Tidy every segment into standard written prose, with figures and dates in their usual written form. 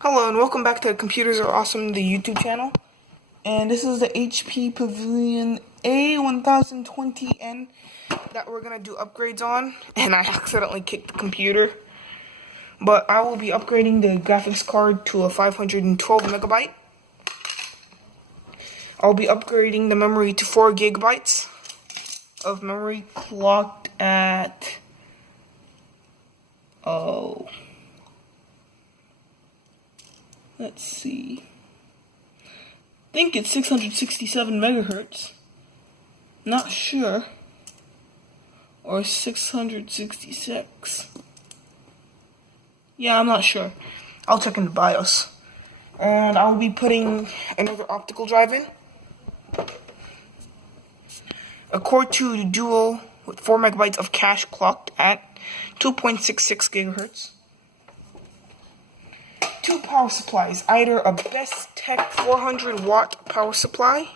Hello and welcome back to Computers Are Awesome, the YouTube channel. And this is the HP Pavilion a1020n that we're going to do upgrades on. And I accidentally kicked the computer. But I will be upgrading the graphics card to a 512 megabyte. I'll be upgrading the memory to 4 gigabytes of memory clocked at... let's see. I think it's 667 megahertz. Not sure. Or 666. Yeah, I'm not sure. I'll check in the BIOS. And I'll be putting another optical drive in. A Core 2 Duo with 4 megabytes of cache clocked at 2.66 gigahertz. 2 power supplies, either a Best Tech 400 watt power supply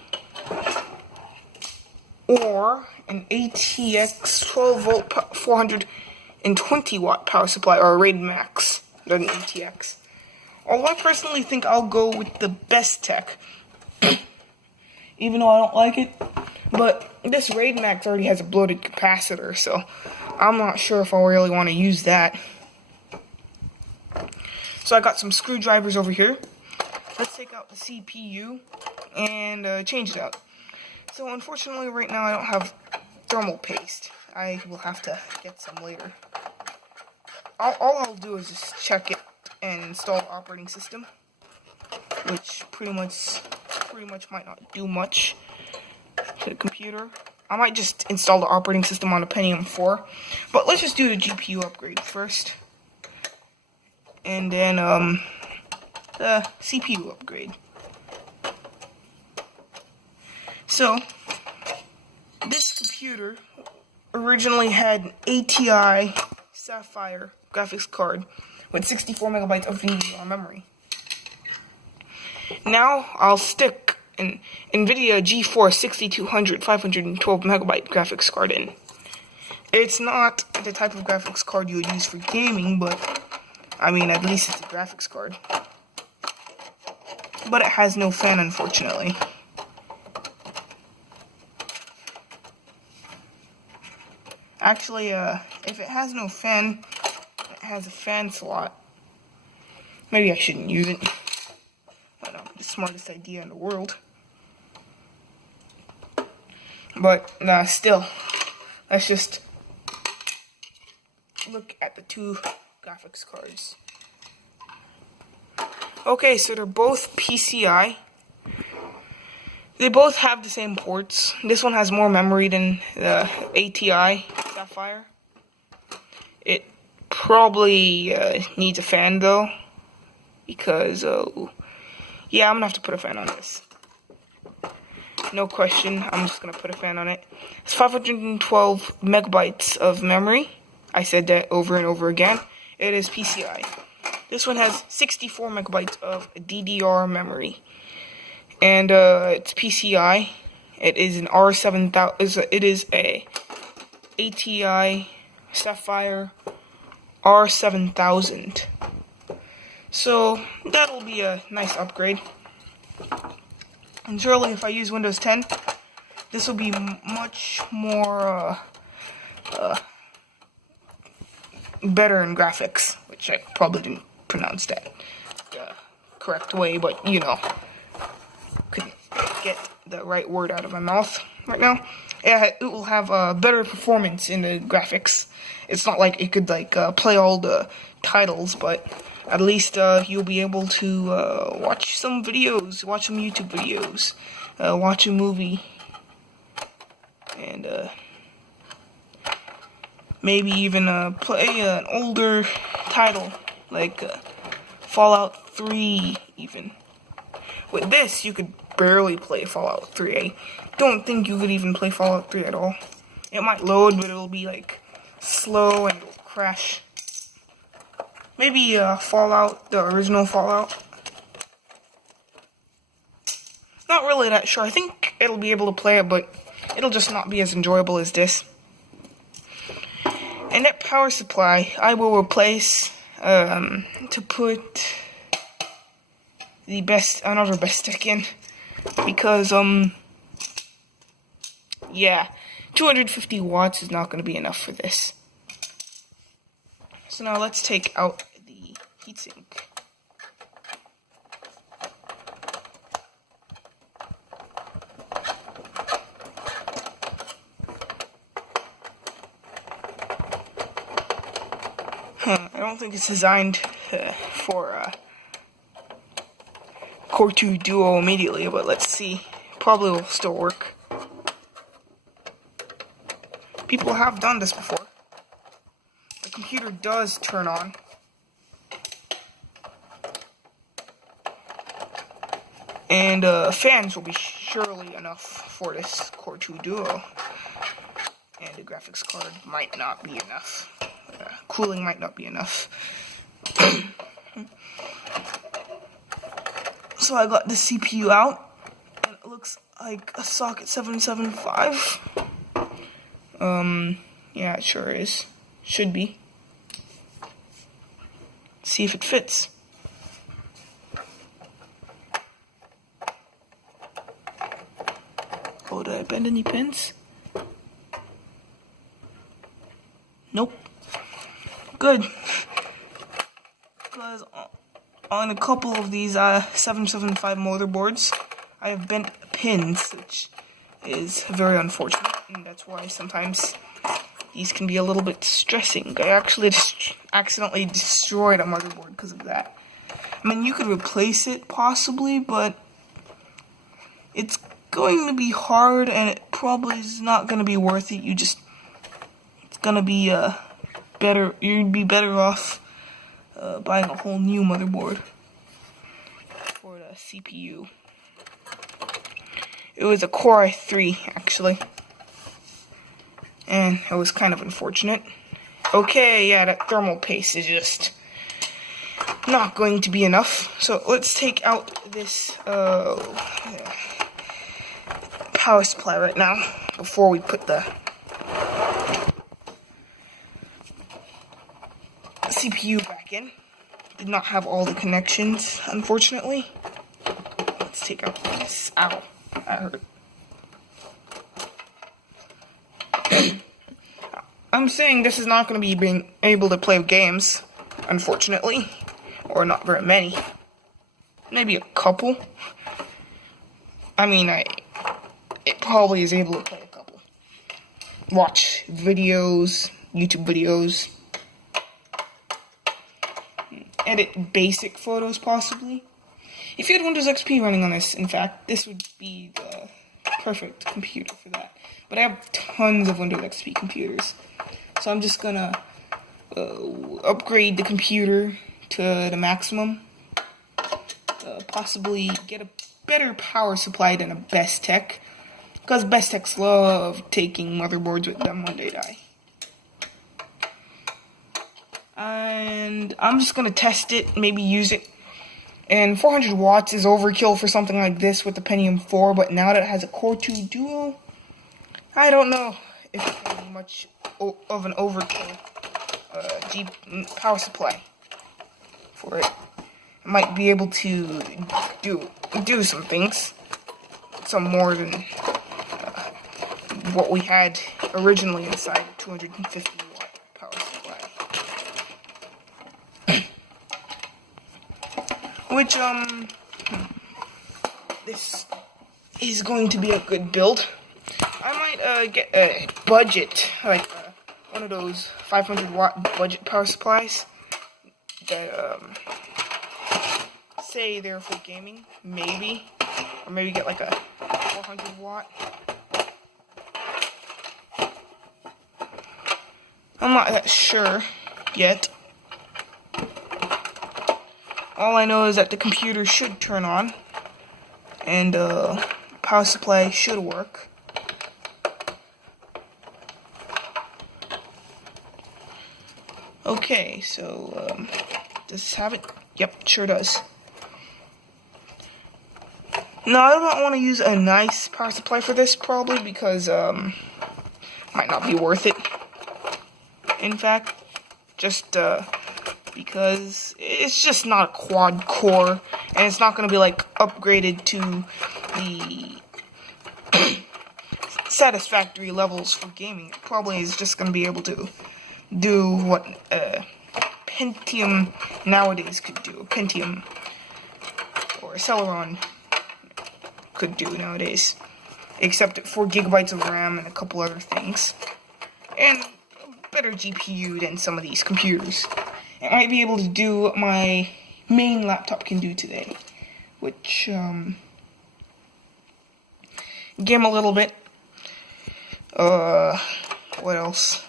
or an ATX 12 volt 420 watt power supply, or a Rated Max, not an ATX. Although I personally think I'll go with the Best Tech, even though I don't like it. But this Rated Max already has a bloated capacitor, so I'm not sure if I really want to use that. So I got some screwdrivers over here. Let's take out the CPU and change it out. So unfortunately right now I don't have thermal paste. I will have to get some later. All I'll do is just check it and install the operating system, which pretty much might not do much to the computer. I might just install the operating system on a Pentium 4, but let's just do the GPU upgrade first. And then, the CPU upgrade. So, this computer originally had an ATI Sapphire graphics card with 64 megabytes of VDR memory. Now, I'll stick an NVIDIA GeForce 6200 512 megabyte graphics card in. It's not the type of graphics card you would use for gaming, but I mean, at least it's a graphics card. But it has no fan, unfortunately. Actually, if it has no fan, it has a fan slot. Maybe I shouldn't use it. I don't know, the smartest idea in the world. But, still, let's just look at the two graphics cards. Okay, so they're both PCI. They both have the same ports. This one has more memory than the ATI Sapphire. It probably needs a fan though, because yeah, I'm gonna have to put a fan on this. No question, I'm just gonna put a fan on it. It's 512 megabytes of memory. I said that over and over again. It is PCI. This one has 64 megabytes of DDR memory, and it's PCI. It is an R7000. It is a ATI Sapphire R7000. So that'll be a nice upgrade. And surely, if I use Windows 10, this will be much more better in graphics, which I probably didn't pronounce that correct way, but you know, couldn't get the right word out of my mouth right now. Yeah, it will have better performance in the graphics. It's not like it could play all the titles, but at least you'll be able to watch some videos, watch some YouTube videos, watch a movie, and maybe even play an older title, like Fallout 3 even. With this, you could barely play Fallout 3. I don't think you could even play Fallout 3 at all. It might load, but it'll be slow and it'll crash. Maybe Fallout, the original Fallout. Not really that sure. I think it'll be able to play it, but it'll just not be as enjoyable as this. And that power supply I will replace to put another best tech in, because yeah, 250 watts is not going to be enough for this. So now let's take out the heatsink. I don't think it's designed for Core 2 Duo immediately, but let's see. Probably will still work. People have done this before. The computer does turn on. And fans will be surely enough for this Core 2 Duo. And the graphics card might not be enough. Cooling might not be enough. So I got the CPU out, and it looks like a socket 775. Yeah, it sure is. Should be. See if it fits. Oh, did I bend any pins? Nope. Good. Because on a couple of these 775 motherboards, I have bent pins, which is very unfortunate, and that's why sometimes these can be a little bit stressing. I actually accidentally destroyed a motherboard because of that. I mean, you could replace it possibly, but it's going to be hard, and it probably is not going to be worth it. It's going to be you'd be better off buying a whole new motherboard for the CPU. It was a Core i3, actually. And it was kind of unfortunate. Okay, yeah, that thermal paste is just not going to be enough. So let's take out this power supply right now before we put the CPU back in. Did not have all the connections, unfortunately. Let's take out this. Ow, that hurt. I'm saying this is not going to be being able to play games, unfortunately, or not very many. Maybe a couple. I mean, it probably is able to play a couple. Watch videos, YouTube videos. Edit basic photos, possibly. If you had Windows XP running on this, in fact, this would be the perfect computer for that. But I have tons of Windows XP computers, so I'm just gonna upgrade the computer to the maximum. Possibly get a better power supply than a Best Tech, because Best Techs love taking motherboards with them when they die. And I'm just gonna test it, maybe use it. And 400 watts is overkill for something like this with the Pentium 4, but now that it has a Core 2 Duo, I don't know if it's gonna be much of an overkill power supply for it. I might be able to do some things, some more than what we had originally inside the 250 watt power supply. Which, this is going to be a good build. I might, get a budget, like, one of those 500 watt budget power supplies that, say they're for gaming, maybe. Or maybe get like a 400 watt. I'm not that sure yet. All I know is that the computer should turn on, and power supply should work. Okay, so does this have it? Yep, sure does. No, I don't want to use a nice power supply for this, probably, because might not be worth it. In fact, just because it's just not a quad core, and it's not going to be like upgraded to the satisfactory levels for gaming. It probably is just going to be able to do what Pentium nowadays could do. Pentium or Celeron could do nowadays, except 4 gigabytes of RAM and a couple other things, and a better GPU than some of these computers. It might be able to do what my main laptop can do today, which game a little bit. What else?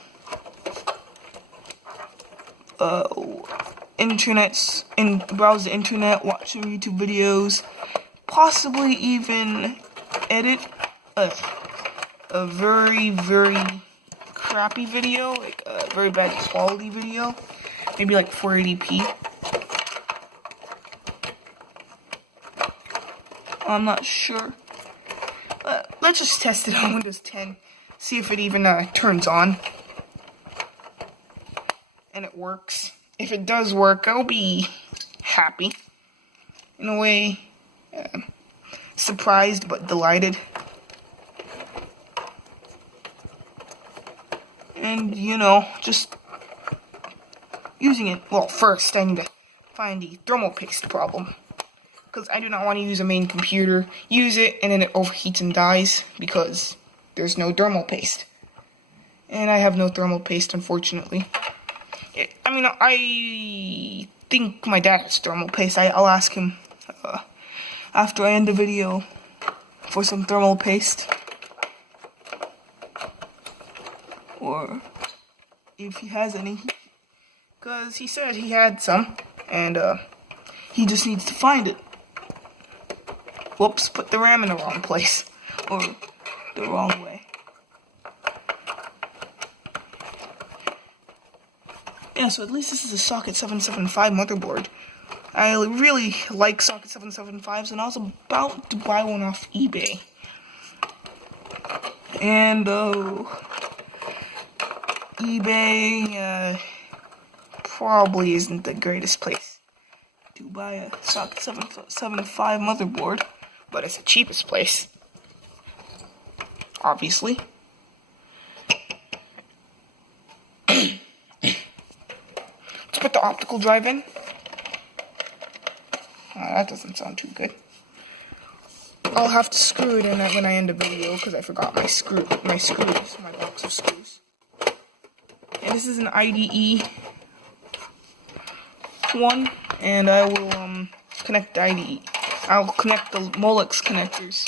Browse the internet, watch some YouTube videos, possibly even edit a very, very crappy video, like a very bad quality video, maybe like 480p. I'm not sure. Let's just test it on Windows 10, see if it even turns on, and it works. If it does work, I'll be happy. In a way, surprised but delighted. And, you know, just using it. Well, first I need to find the thermal paste problem, because I do not want to use a main computer, use it, and then it overheats and dies, because there's no thermal paste. And I have no thermal paste, unfortunately. I think my dad has thermal paste. I'll ask him after I end the video for some thermal paste, or if he has any, because he said he had some, and he just needs to find it. Whoops, put the RAM in the wrong place, or the wrong way. Yeah, so at least this is a Socket 775 motherboard. I really like Socket 775s, and I was about to buy one off eBay. And, eBay, probably isn't the greatest place to buy a Socket 775 motherboard, but it's the cheapest place, obviously. Let's put the optical drive in. That doesn't sound too good. I'll have to screw it in when I end the video, because I forgot my screws, my box of screws. And this is an IDE one, and I will connect the IDE. I'll connect the Molex connectors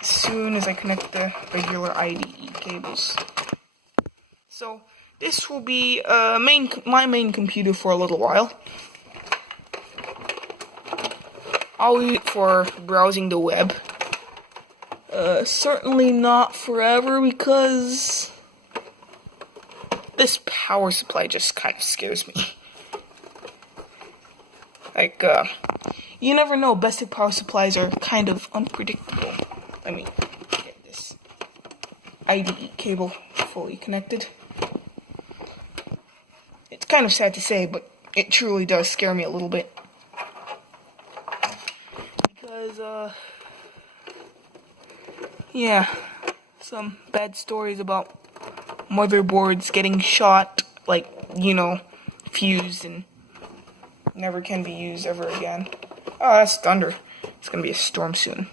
as soon as I connect the regular IDE cables. So this will be my main computer for a little while. I'll use it for browsing the web. Certainly not forever, because this power supply just kind of scares me. Like, you never know, basic power supplies are kind of unpredictable. Let me get this IDE cable fully connected. It's kind of sad to say, but it truly does scare me a little bit. Because, yeah, some bad stories about motherboards getting shot, like, you know, fused and never can be used ever again. Oh, that's thunder. It's gonna be a storm soon.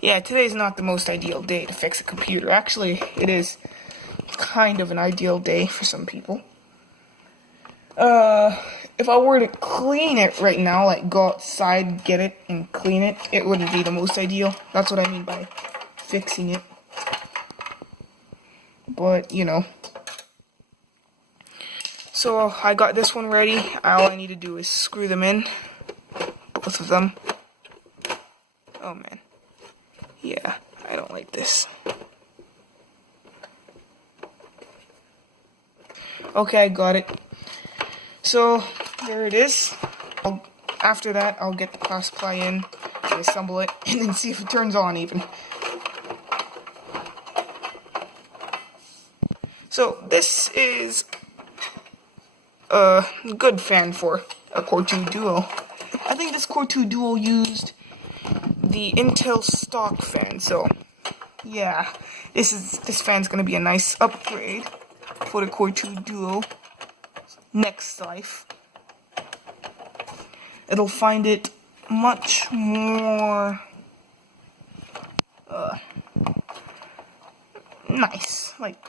Yeah, today's not the most ideal day to fix a computer. Actually, it is kind of an ideal day for some people. If I were to clean it right now, like go outside, get it, and clean it, it wouldn't be the most ideal. That's what I mean by fixing it. But, you know. So, I got this one ready. All I need to do is screw them in. Both of them. Oh, man. Yeah, I don't like this. Okay, I got it. So, there it is. After that, I'll get the power supply in, and assemble it, and then see if it turns on even. So, this is a good fan for a Core 2 Duo. I think this Core 2 Duo used the Intel stock fan, so yeah, this fan's gonna be a nice upgrade for the Core 2 Duo next life. It'll find it much more nice, like,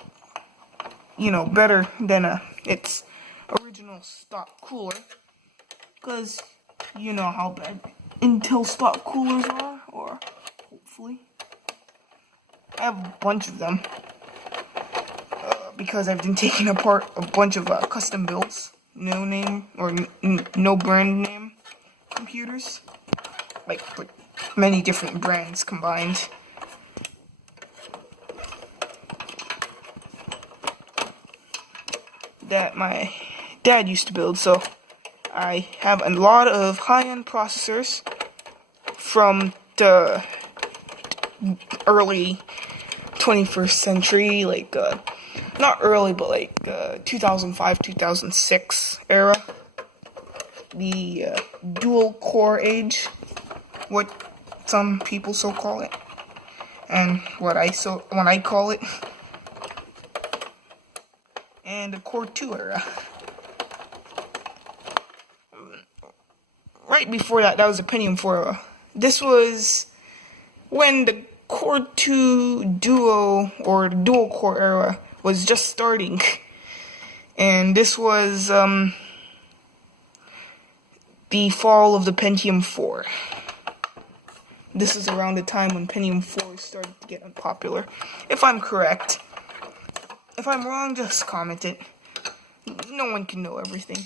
you know, better than its original stock cooler, because you know how bad Intel stock coolers are, or hopefully. I have a bunch of them, because I've been taking apart a bunch of custom builds, no name, or no brand name computers, like many different brands combined. That my dad used to build, so I have a lot of high-end processors from the early 21st century, like, not early, but like 2005, 2006 era. The dual core age, what some people so call it, and what I call it, and the Core 2 era. Right before that, that was the Pentium 4 era. This was when the Core 2 Duo, or the dual core era, was just starting. And this was the fall of the Pentium 4. This is around the time when Pentium 4 started to get unpopular, if I'm correct. If I'm wrong, just comment it. No one can know everything.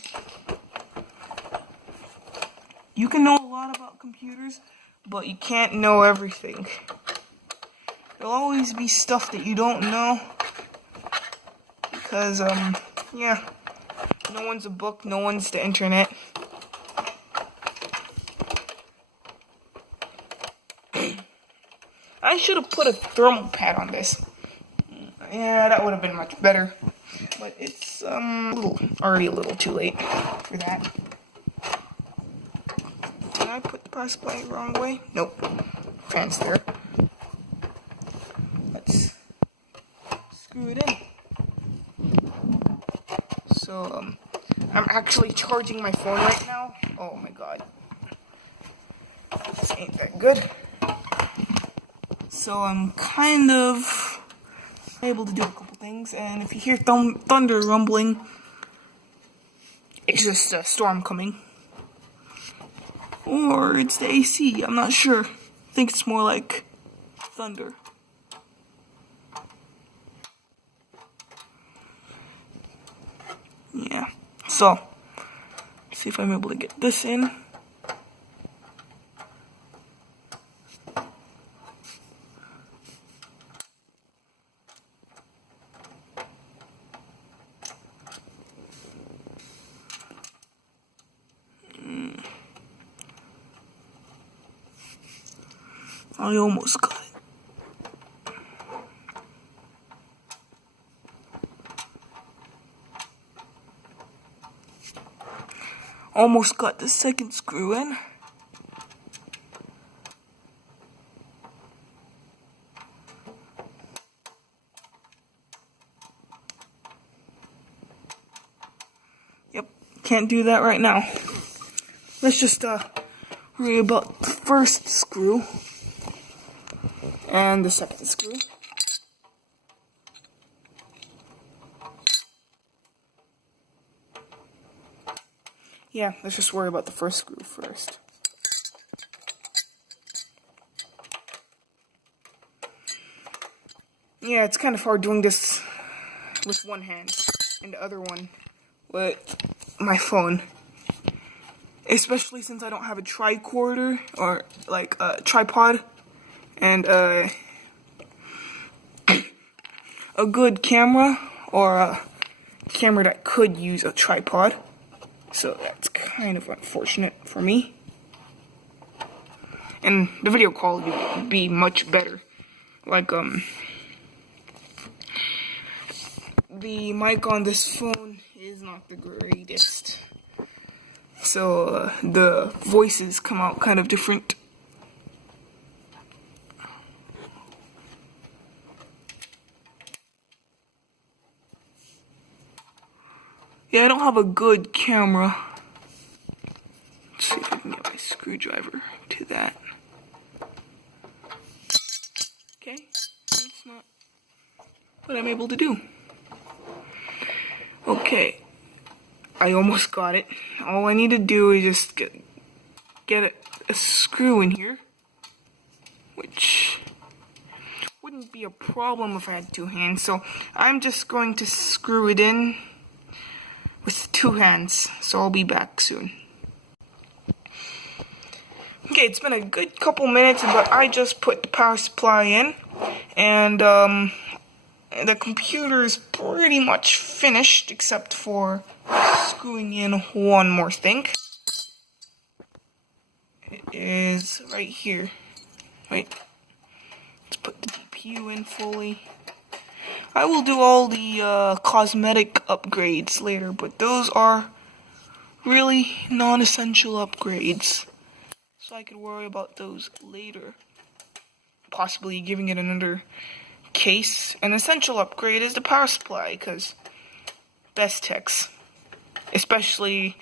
You can know a lot about computers, but you can't know everything. There'll always be stuff that you don't know. Because, yeah. No one's a book, no one's the internet. I should have put a thermal pad on this. Yeah, that would have been much better. But it's already a little too late for that. Did I put the power supply the wrong way? Nope. Fan's there. Let's screw it in. So, I'm actually charging my phone right now. Oh my god. This ain't that good. So I'm kind of able to do a couple things, and if you hear thunder rumbling, it's just a storm coming. Or it's the AC, I'm not sure. I think it's more like thunder. Yeah, so, let's see if I'm able to get this in. I almost got it. Almost got the second screw in. Yep, can't do that right now. Let's just worry about the first screw and the second screw. Yeah, let's just worry about the first screw first. Yeah, it's kind of hard doing this with one hand and the other one with my phone. Especially since I don't have a tricorder, or like a tripod, and a good camera, or a camera that could use a tripod. So that's kind of unfortunate for me. And the video quality would be much better. Like, the mic on this phone is not the greatest. So the voices come out kind of different. Yeah, I don't have a good camera. Let's see if I can get my screwdriver to that. Okay, that's not what I'm able to do. Okay, I almost got it. All I need to do is just get a screw in here, which wouldn't be a problem if I had two hands. So I'm just going to screw it in with two hands. So I'll be back soon. Okay, it's been a good couple minutes, but I just put the power supply in, and the computer is pretty much finished, except for screwing in one more thing. It is right here. Wait, let's put the GPU in fully. I will do all the cosmetic upgrades later, but those are really non-essential upgrades. So I could worry about those later. Possibly giving it another case. An essential upgrade is the power supply, because best techs, especially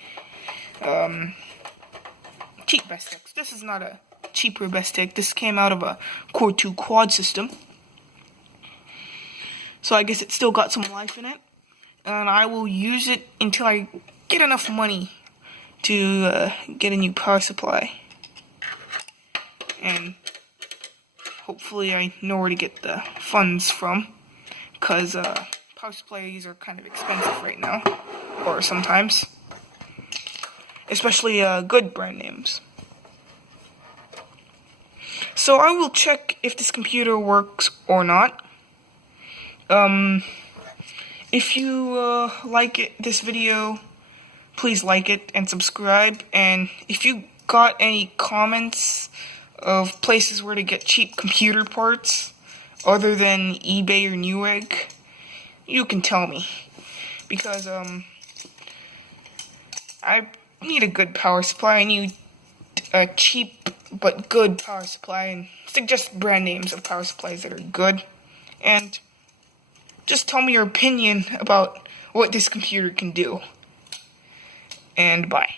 cheap best techs. This is not a cheaper best tech. This came out of a Core 2 quad system. So I guess it still got some life in it. And I will use it until I get enough money to get a new power supply. And hopefully I know where to get the funds from, because power supplies are kind of expensive right now, or sometimes, especially good brand names. So I will check if this computer works or not. If you like this video, please like it and subscribe, and if you got any comments of places where to get cheap computer parts other than eBay or Newegg, you can tell me, because I need a good power supply. I need a cheap but good power supply, and suggest brand names of power supplies that are good, and just tell me your opinion about what this computer can do. And bye.